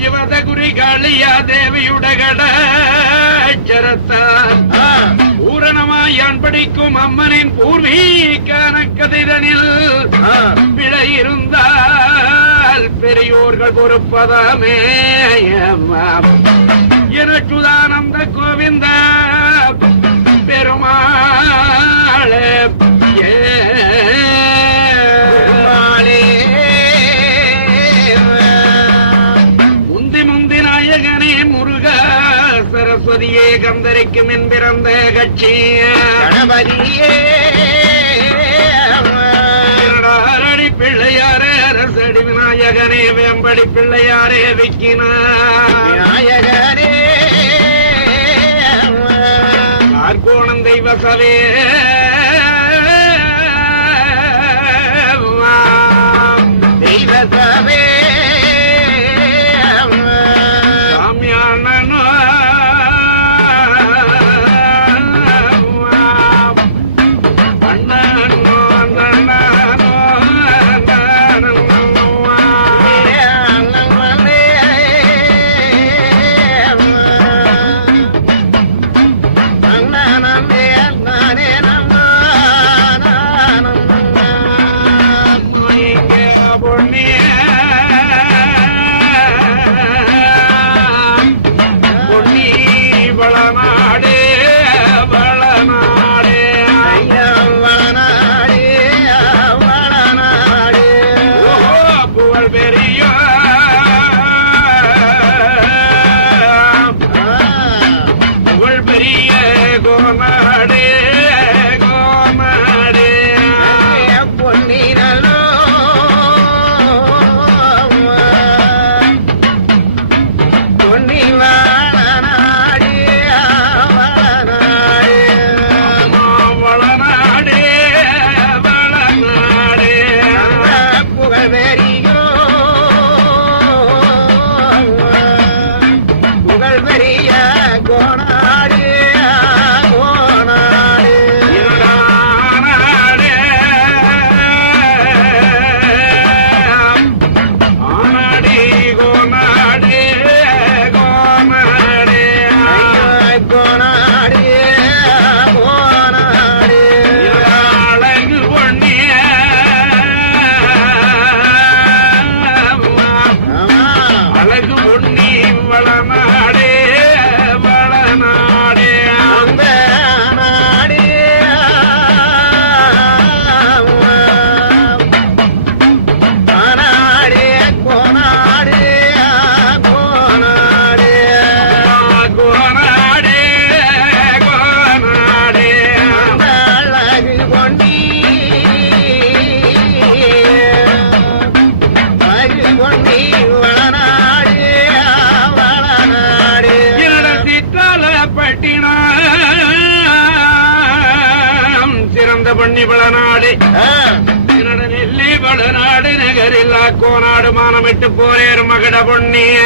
ஜிவதகுரி காளியா தேவியுடகட பூரணமாயான் படிக்கும் அம்மனின் பூர்வீகான கதிரனில் பிழை இருந்தால் பெரியோர்கள் பொறுப்பதாமே எனச்சுதானந்த கோவிந்த பெருமாளே முந்தி முந்தி நாயகனே முருக சரஸ்வதியே கந்தரிக்கும் என் பிறந்த கட்சி கணபதியே அரடி பிள்ளையாரே அரசடி விநாயகனே வேம்படி பிள்ளையாரே விக்கினாயகனே ஆர்கோணம் தெய்வசவே தெய்வசவே சாமியானோ அண்ணனோ அண்ணனோ பண்ணி பலநாடு நெல்லி பலநாடு நகரில்லா கோநாடு மானமிட்டு போரேர் மகட பொன்னிய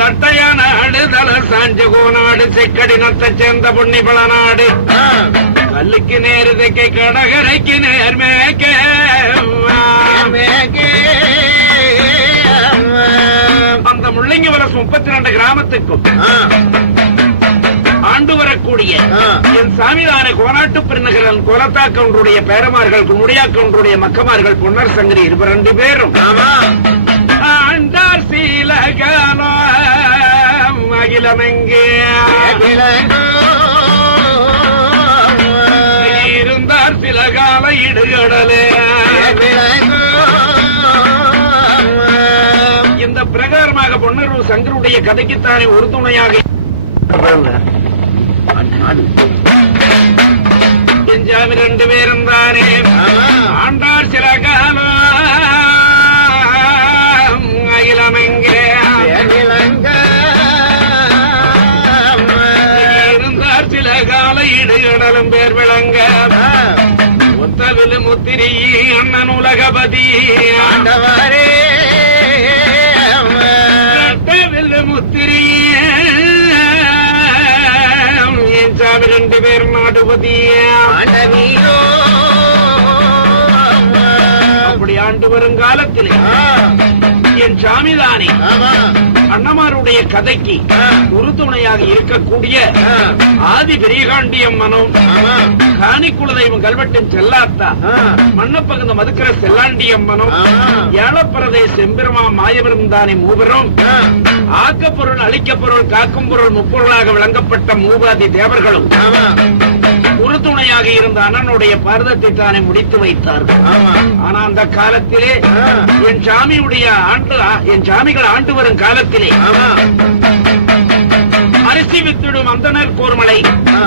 தட்டைய நாடு தல சாஞ்சு கோநாடு செக்கடி நத்த சேர்ந்த பொன்னி பலநாடு கல்லுக்கு நேரு தெக்கை கடகரைக்கு நேர் மேற்கே அந்த முள்ளங்கி வலசு 32 கிராமத்துக்கும் ஆண்டு வரக்கூடிய என் சாமிதான கோனாட்டு பெருநகரன் கோலத்தாக்கவுடைய பேரமார்கள் குமுடியாக்கவுடைய மக்கமார்கள் பொன்னர் சங்கரி 2 பேரும் ஆண்டார் சீலகாலம் அகிலமெங்கே இருந்தார் சில கால இடுகடலே இந்த பிரகாரமாக பொன்னரு சங்கருடைய கதைக்குத்தானே ஒரு துணையாக எஞ்சாமி 2 பேரும் தானே ஆண்டார் சில காலம் அகிலமெங்கே இருந்தார் சில கால இடுகடலும் பேர் விளங்க ஒத்தவிலு முத்திரி அண்ணன் உலகபதி ஆண்டவரே முத்திரி 2 பேர் நாடுபதி அப்படி ஆண்டு வருங்காலத்திலே என் சாமிதானே அண்ணமாருடைய கதைக்கு உறுதுணையாக இருக்கக்கூடிய ஆதி பெரியகாண்டி அம்மனும் காணி குலதெய்வம் கல்வெட்டின் செல்லாத்தா மண்ணப்பகுந்த மதுக்கிற செல்லாண்டி அம்மனும் ஏழப்பரதே செம்பெருமா மாயவரும் தானே மூவரும் ஆக்கப்பொருள் அழிக்கப்பொருள் காக்கும் பொருள் முப்பொருளாக விளங்கப்பட்ட மூவாதி தேவர்களும் உறுதுணையாக இருந்த அண்ணனுடைய பாரதத்தை தானே முடித்து வைத்தார்கள். ஆனா அந்த காலத்திலே என் சாமியுடைய என் சாமிகள் ஆண்டு வரும் காலத்திலே அரிசி வித்திடும் அந்தனர் கோர்மலை,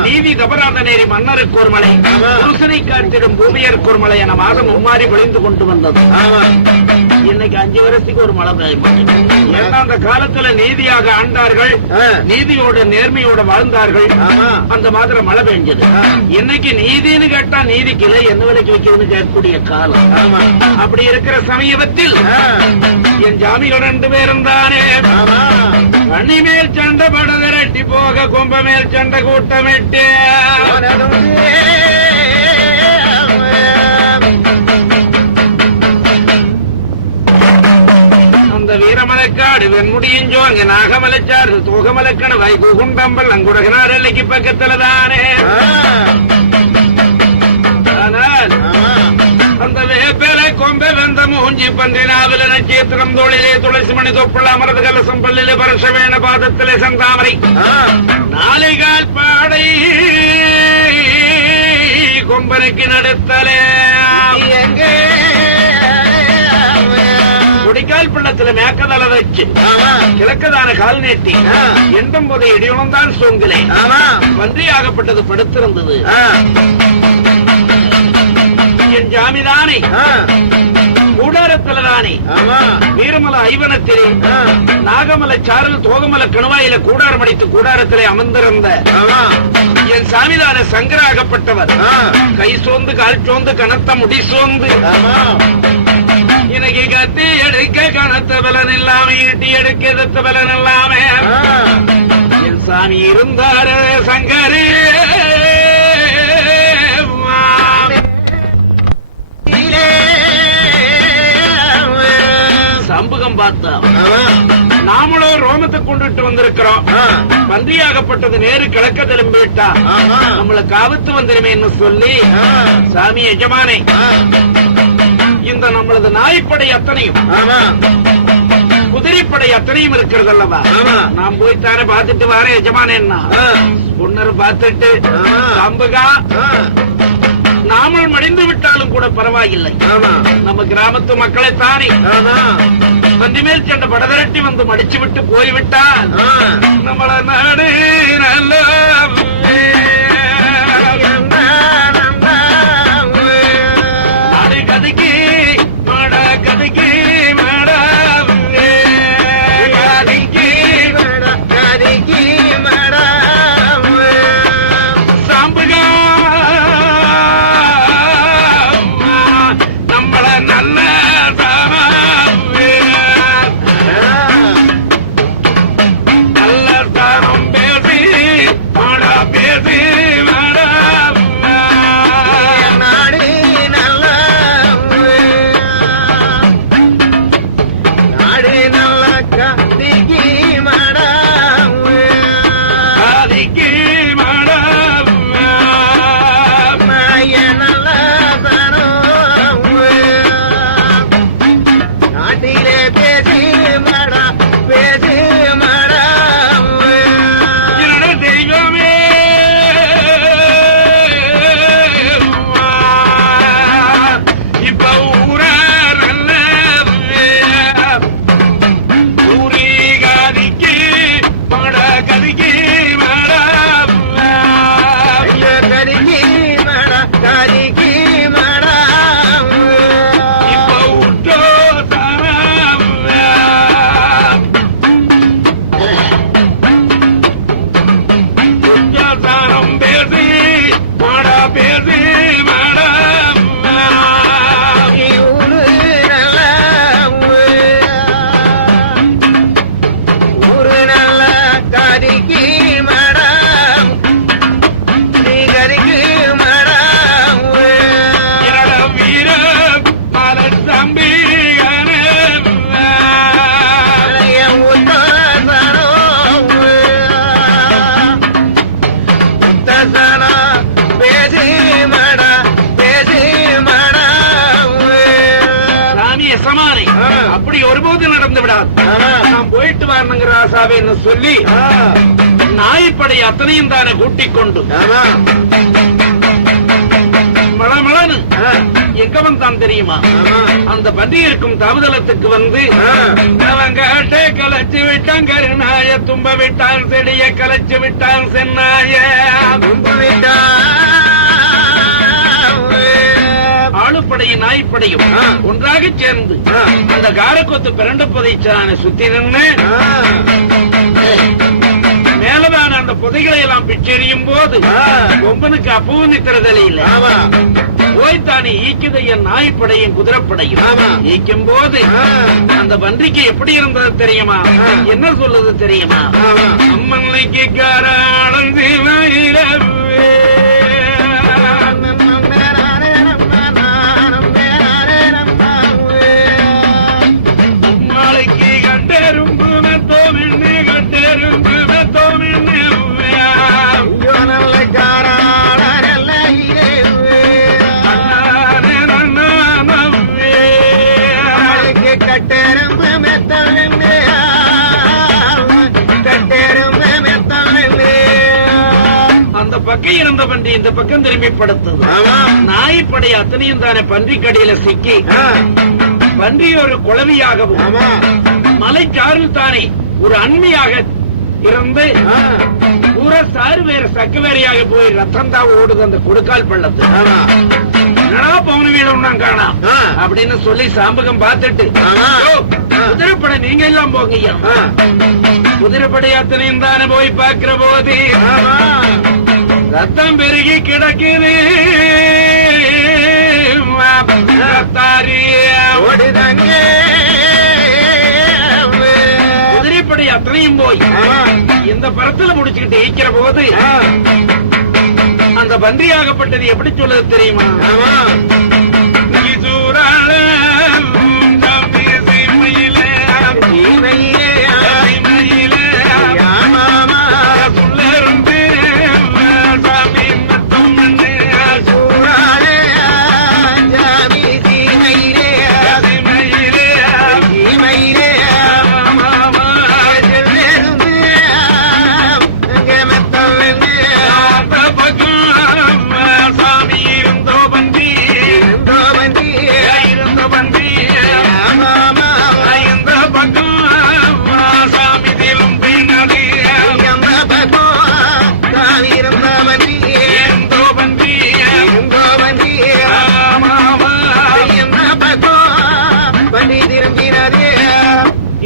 நீதி தபராதனேரி மன்னர் கோர்மலை, புருஷனை காட்டிடும் பூமியர் கோர்மலை என மாதம் மும்மாறி விளைந்து கொண்டு வந்தது. இன்னைக்கு 5 வருஷத்துக்கு ஒரு மழை பெய்ய மாட்டேங்குது. ஏன்னா அந்த காலத்துல நீதியாக ஆண்டார்கள், நீதியோட நேர்மையோட வாழ்ந்தார்கள். அந்த மாதிரி மழை பெஞ்சது. இன்னைக்கு நீதினு கேட்டா நீதிக்கு இல்லை, என்ன விலைக்கு வைக்கிறதுன்னு கேட்கக்கூடிய காலம். அப்படி இருக்கிற சமயத்தில் என் ஜாமிகள் 2 பேரும் தானே அணி மேல் சண்டை பட விரட்டி போக கொம்ப மேல் சண்டை கூட்டமிட்டு அந்த வீரமலைக்காடு வெண்முடியஞ்சோ அங்க நாகமலைச்சாறு தோகமலைக்கண வைகுண்டம்பல் அங்குடகனார் எல்லைக்கு பக்கத்துல தானே. ஆனால் அந்த வேப்பேலை கொம்பை வெந்த மூஞ்சி பன்றினாவில நட்சத்திரம் தோளிலே துளசி மணி தொப்புள்ள அமரது கலசம் பல்லிலே பரசவேன பாதத்திலே செந்தாமரை 4 கால் பாடை கொம்பனுக்கு நடத்தலே குடிக்கால் பிள்ளத்துல மேக்கதல வச்சு கிழக்கதான கால் நீட்டி 89 இடியுணம்தான் சொங்கிலே பன்றியாகப்பட்டது படுத்திருந்தது. என் ஜாமிதானே கூடாரத்தில்தானே வீரமல ஐவனத்திலே நாகமலை சாரல் தோகமல கணுவாயில கூடாரம் அடித்து கூடாரத்திலே அமர்ந்திருந்த என் சாமிதான சங்கராகப்பட்டவர் கை சோர்ந்து கால் சோர்ந்து கனத்த முடி சோர்ந்து இன்னைக்கு கத்தி எடுக்க கனத்த பலன் இல்லாம ஈட்டி எடுக்க எதிர்த்த பலன் இல்லாம என் சாமி இருந்தாரு சங்கரே சம்புகம் பார்த்தா நாமளும் ரோமத்தை கொண்டுட்டு வந்திருக்கிறோம். பந்தியாகப்பட்டது நேரு கிழக்க திரும்பிட்டா நம்மளுக்கு ஆபத்து வந்துருமேன்னு சொல்லி சாமி எஜமானே இந்த நம்மளது நாய்ப்படை அத்தனையும் குதிரைப்படை அத்தனையும் இருக்கிறது அல்லவா, நான் போய்த்தானே பார்த்துட்டு வர எஜமானேன்னா பொண்ணர் பார்த்துட்டு சம்புகா நாமல் மடிந்து விட்டாலும் கூட பரவாயில்லை, நம்ம கிராமத்து மக்களை தானே பந்திமேல் சண்டை படதிரட்டி வந்து மடிச்சு விட்டு போய்விட்டால் நம்மள நாடு நல்ல நாடு கதைக்கு மாட கதைக்கு மாட கதைக்கு கதைக்கு மாட சாம்புகா நம்மள நல்ல நல்ல தானம் பேசி மாடா பேசி அப்படி ஒருபோது நடந்து விடாது. நான் போயிட்டு வரணுங்கிற ஆசாவேன்னு சொல்லி நாய்ப்படை அத்தனையும் தானே கூட்டிக் கொண்டு மளமளன்னு எங்க வந்தான் தெரியுமா? அந்த பந்தி இருக்கும் தாமதலத்துக்கு வந்து அவங்க கலைச்சு விட்டான் கருநாய, தும்ப விட்டான் செடிய கலைச்சு விட்டான் சென்னாய, தும்ப விட்டான். ஆளுப்படையும் நாய்ப்படையும் ஒன்றாக சேர்ந்து அந்த காரக்கொத்து பிறண்ட புதைச்சான சுத்தி நின்று மேலதான அந்த புதைகளை எல்லாம் பிச்செறியும் போது கொம்பனுக்கு அப்பவும் நித்திரதலை இல்லை. போய்த்தானே ஈக்குதைய நாய்ப்படையும் குதிரைப்படையும் ஈக்கும் போது அந்த பன்றிக்கு எப்படி இருந்தது தெரியுமா? என்ன சொல்லுது தெரியுமா? அம்மன்னைக்கு காராளந்து நாளைக்கு கட்டெரும்பு மெத்தோமின்னு கட்டெரும்பு மெத்தோமின்னு நல்ல காராள கட்டெரும்பு மெத்தோமின்னு கட்டெரும்பு மெத்தோமின்னு அந்த பக்கம் இருந்த பன்றி இந்த பக்கம் திரும்பி படுத்தது. நாய்ப்படை அத்தனையும் தானே பன்றி கடியில சிக்கி பன்றி ஒரு குளவியாகவும் மலைச்சாரில் தானே ஒரு அண்மையாக இருந்து பூரா சாறு வேற சக்கு வேறையாக போய் ரத்தம் தான் ஓடுது அந்த கொடுக்கால் பள்ளத்து. பவுன வீடு காணா அப்படின்னு சொல்லி சாம்பகம் பார்த்துட்டு குதிரைப்படை நீங்க எல்லாம் போங்க. குதிரைப்படை அத்தனையும் தானே போய் பார்க்கிற போது ரத்தம் பெருகி கிடக்குது. குதிரைப்படை அத்தனையும் போய் இந்த பரத்துல முடிச்சுக்கிட்டு ஈக்கிற போது அந்த பன்றியாகப்பட்டது எப்படி சொல்லுது தெரியுமா?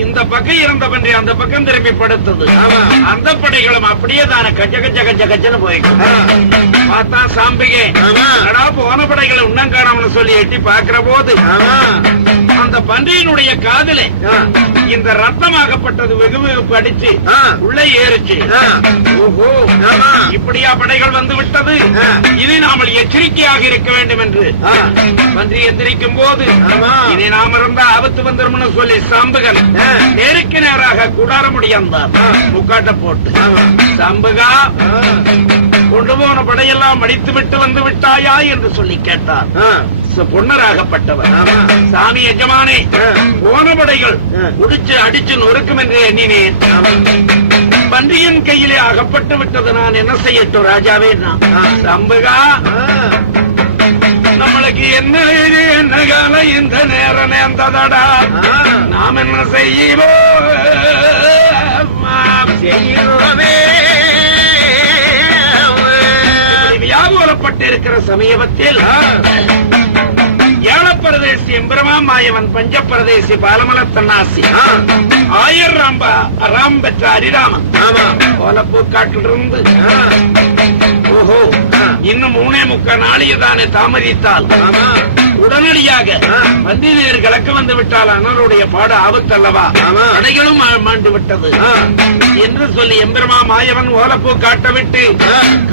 இந்த பக்கம் இருந்த பன்றி அந்த பக்கம் திரும்பி படுத்தது. அந்த படைகளும் அப்படியே தானே கச்ச கச்ச கச்ச கச்சன்னு போயிட்டு பார்த்தா சாம்பிகை போன படைகளை உன்னம் காணாமனு சொல்லி எட்டி பாக்குற போது அந்த பன்றியினுடைய காதலே இந்த ரத்தமாகப்பட்டது வெகு வெகு அடிச்சு உள்ளே ஏறிச்சு. ஓஹோ, இப்படியா படைகள் வந்து விட்டது, இனி நாமல் எச்சரிக்கையாக இருக்க வேண்டும் என்று பன்றி எந்திரிக்கும் போது இனி நாம் இருந்த ஆபத்து வந்துடும் சொல்லி சாம்புகன் நேருக்கு நேராக கூடார முடியாந்தார். முக்காட்ட போட்டு சாம்புகா கொண்டு போன படையெல்லாம் மடித்து விட்டு வந்து விட்டாயா என்று சொல்லி கேட்டார். பொன்னராகப்பட்டவர் சாமி எஜமானே, போன படைகள் முடிச்சு அடிச்சு நொறுக்கும் என்று எண்ணினேன். பன்றியின் கையிலே அகப்பட்டு விட்டது, நான் என்ன செய்யட்டும் ராஜாவே? சம்புகா, நம்மளுக்கு என்ன என்ன கால இந்த நேரம் நேர்ந்ததடா, நாம் என்ன செய்வோம்? வியாகுலப்பட்டு இருக்கிற சமயத்தில் ஏழப்பிரதேசி எம்பிரமா மாயவன் பஞ்சப்பிரதேசி பாலமல தன்னாசி ஆயர் ராம் பெற்ற அரிராமன் கோலப்பூ காட்டிலிருந்து ஓஹோ இன்னும் 3.25 நாளையதானே தாமதித்தால் உடனடியாக வந்தியர் கிழக்கு வந்து விட்டால் அண்ணனுடைய பாடு ஆபத்தல்லவா, அணைகளும் மாண்டு விட்டது என்று சொல்லி எம்பெருமா மாயவன் ஓலப்பூ காட்ட விட்டு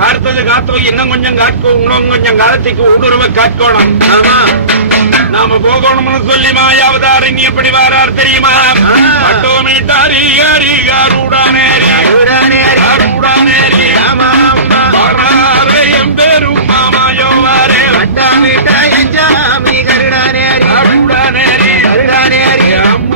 காத்தது காத்தோ இன்னும் கொஞ்சம் காட்கும், இன்னும் கொஞ்சம் காலத்துக்கு ஊடுருவ காட்கோணும், நாம போகணும்னு சொல்லி மாயாவதாரி எப்படி வாரார் தெரியுமா? பட்டோமிட்டாரி எம்பெரும் மாமாயோ வாரே அம்மா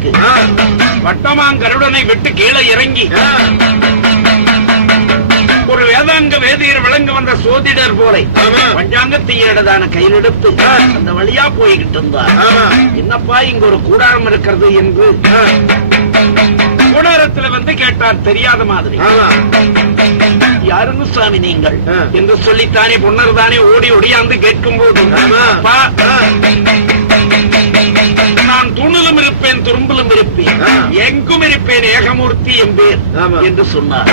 இருக்கு. வட்டமாங்கருடனை விட்டு கீழே இறங்கி ஒரு வேதாங்க வேதியர் விளங்க வந்த சோதிடர் போல பஞ்சாங்கத்தையேடதான கையில் எடுத்து அந்த வழியா போய்கிட்டு இருந்தார். என்னப்பா இங்க ஒரு கூடாரம் இருக்கிறது என்று கூடாரத்துல வந்து கேட்டார். தெரியாத மாதிரி. யாருங்க சாமி நீங்கள் என்று சொல்லித்தானே பொன்னர் தானே ஓடி ஒடியாந்து கேட்கும் போது நான் தூணிலும் இருப்பேன் துரும்பிலும் இருப்பேன் எங்கும் இருப்பேன் ஏகமூர்த்தி என்பேர் என்று சொன்னார்.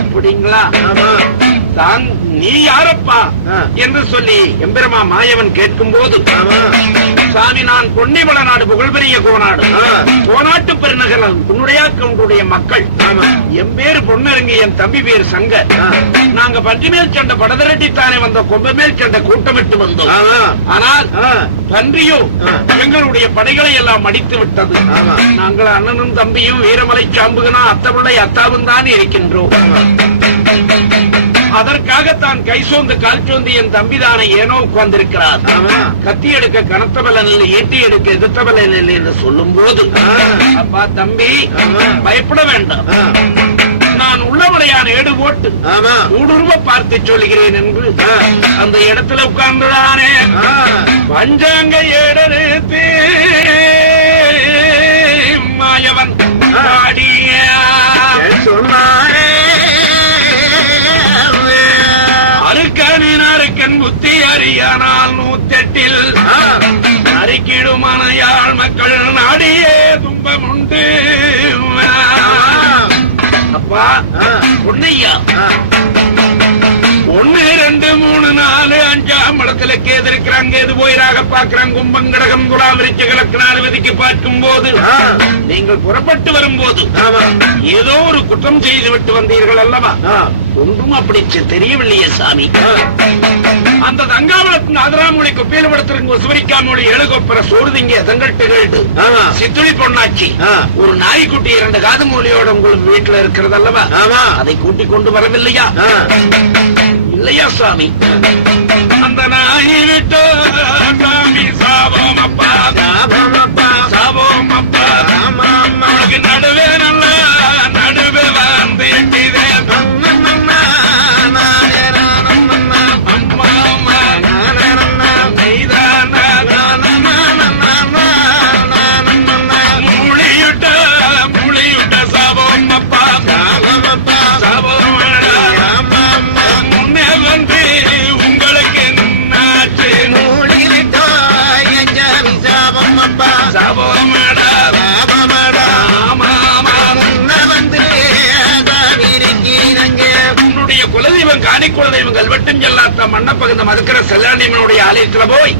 அப்படிங்களா? தான் நீ யாரப்பா என்று சொல்லி எம்பெருமா மாயவன் கேட்கும் போது சாமி நான் பொன்னிவள நாடு புகழ்பெரிய கோநாடு கோநாட்டு பெருநகரம் உன்னுடைய மக்கள் என் பேரு பொன்னரங்கி என் தம்பி பேர் சங்க நாங்க பன்றிமேல் சண்டை படதிரட்டித்தானே வந்த கொம்ப மேல் சண்டை கூட்டமிட்டு வந்தோம். ஆனால் பன்றியோ எங்களுடைய படைகளை எல்லாம் அடித்து விட்டது. நாங்கள் அண்ணனும் தம்பியும் வீரமலை சாம்புகனா அத்தபிள்ளை அத்தாவும் தான் இருக்கின்றோம். அதற்காகத்தான் கை சோந்து கால் சோந்து என் தம்பிதானே ஏனோ உட்கார்ந்திருக்கிறார். கத்தி எடுக்க கனத்தபல நிலை ஈட்டி எடுக்க எதிர்த்தபல நிலை என்று சொல்லும் போது அப்பா தம்பி பயப்பட வேண்டாம், நான் உள்ளவரையான ஏடு போட்டு ஊடுருவ பார்த்து சொல்லுகிறேன் என்று அந்த இடத்துல உட்கார்ந்துதானே பஞ்சாங்க ஏடெடுத்து மாயவன் சொன்னாரே அருக்கன் புத்தி அறியானால் 108 அறிக்கிடுமானையாள் மக்கள் நாடியே துன்பம் உண்டு. அப்பா பொன்னையா 1 2 3 4 5ஆம் இடத்துல கேது இருக்கிறாங்க. எது போயிராக பார்க்கிறாங்க. கும்பங்கடகம் குலாவிரிச்சு கிழக்கு பார்க்கும் போது நீங்கள் புறப்பட்டு வரும்போது ஏதோ ஒரு குற்றம் செய்து விட்டு வந்தீர்கள் அல்லவா? ஒன்றும் அப்படி தெரியவில்லையே சாமி. அந்த தங்காவளத்தின் ஆதராமொழி குப்பையில படுத்திருங்க சுவரிக்காமொழி எழுகொப்பர சோறுதிங்க செங்கட்டுகள் சித்துளி பொன்னாச்சி ஒரு நாய்க்குட்டி 2 காது மூலியோட உங்களுக்கு வீட்டுல இருக்கிறது அல்லவா? அதை கூட்டிக் கொண்டு வரவில்லையா? இல்லையா சாமி? அந்த நாயை விட்டு சாமி சாபம் அப்பா சாபம் அப்பா சாபம் அப்பா உனக்கு நடுவே நல்ல நடுவே வந்து எட்டிதே முழியுட்ட சாபம் அப்பா சாபம் அப்பா சாபம் முன்னே வந்து உங்களுக்கு நாச்சு சாபம் அப்பா சாபமடா சாபமடா உன்னுடைய குலதெய்வம் காணி குலதெய்வங்கள் வெட்டும் செல்லாத்த மண்ணப்பகுந்த மதுக்கிற செல்லாண்டியம்மனுடைய ஆலயத்துல போய்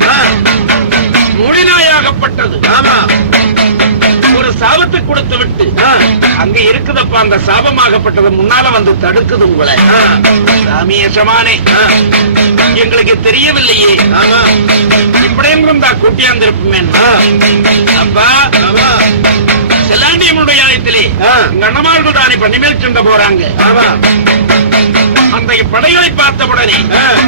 மொழிநாயாகப்பட்டது ஒரு சாபத்தை கொடுத்து விட்டு அங்க இருக்குதப்பா அந்த சாபமாகப்பட்டது முன்னால வந்து தடுக்குது உங்களை. சாமியசமானே எங்களுக்கு தெரியவில்லையே இப்படியும் இருந்தா கூட்டியாந்திருப்போமே. அப்பா செல்லாண்டியம்மனுடைய ஆலயத்திலே எங்க அண்ணமார்கள் தானே பன்னிமேல் சண்டை போறாங்க. அந்த படைகளை பார்த்தவுடனே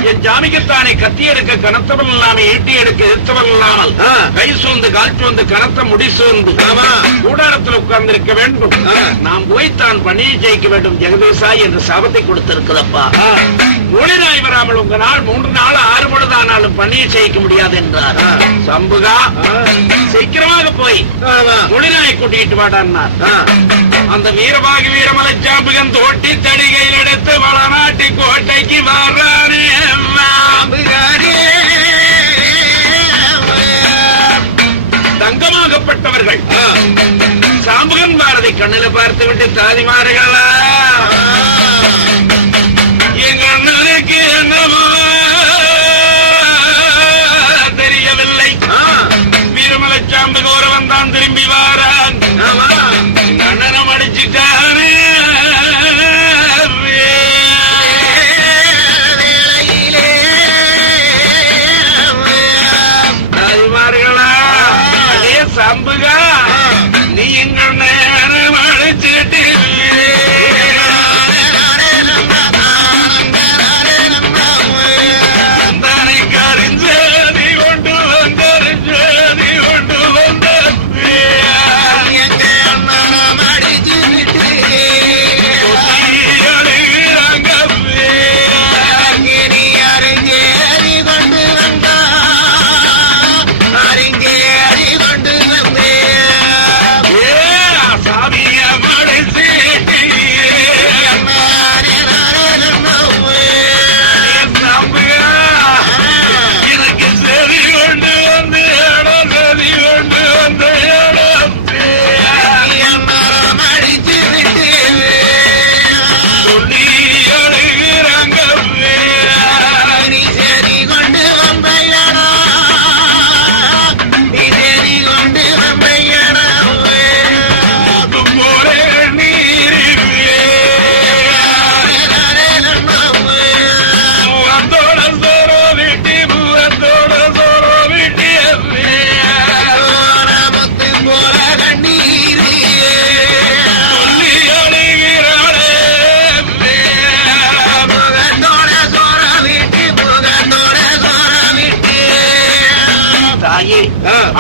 என் ஜாமிக்குத்தானே கத்தி எடுக்க கனத்தவன் இல்லாமல் ஈட்டி எடுக்க எதிர்த்தவன் இல்லாமல் கை சூழ்ந்து கால் சூழ்ந்து கனத்த முடி சூழ்ந்து கூடாரத்தில் உட்கார்ந்து இருக்க வேண்டும். நாம் போய்த்தான் பணியை ஜெயிக்க வேண்டும் ஜெகதீசா என்று சாபத்தை கொடுத்திருக்குதப்பா. மொழிநாய் வராமல் உங்க நாள் 3 நாள் 6 பொழுதானாலும் பணியை ஜெயிக்க முடியாது என்றார். சம்புகா சீக்கிரமாக போய் மொழிநாயை கூட்டிட்டு வாடான்னார். அந்த வீரபாகி வீரமலை சாம்புகன் தோட்டி தடிகையில் எடுத்து வளநாட்டு கோட்டைக்கு வர்றானே. தங்கமாகப்பட்டவர்கள் சாம்புகன் பாரதி கண்ணில பார்த்து விட்டு தாதிமார்களா எங்க அண்ணனுக்கு என்னமோ தெரியவில்லை. வீரமலை சாம்புக ஒருவன் தான் திரும்பி வாரான். அண்ணனம் அடிச்சுட்டானே. தாதிமார்களா அதே சாம்புகா நீ எங்க நேரம் அடிச்சுட்டு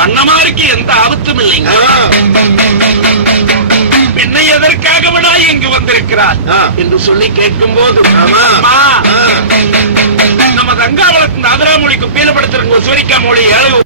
அண்ணமாருக்கு எந்த ஆபத்தும் இல்லைங்க. என்னை எதற்காக விடா இங்கு வந்திருக்கிறார் என்று சொல்லி கேட்கும் போது நம்ம தங்காவளத்தின் அதிராமொழிக்கு பீலப்படுத்திருங்க சுவரிக்கா மொழி ஏழு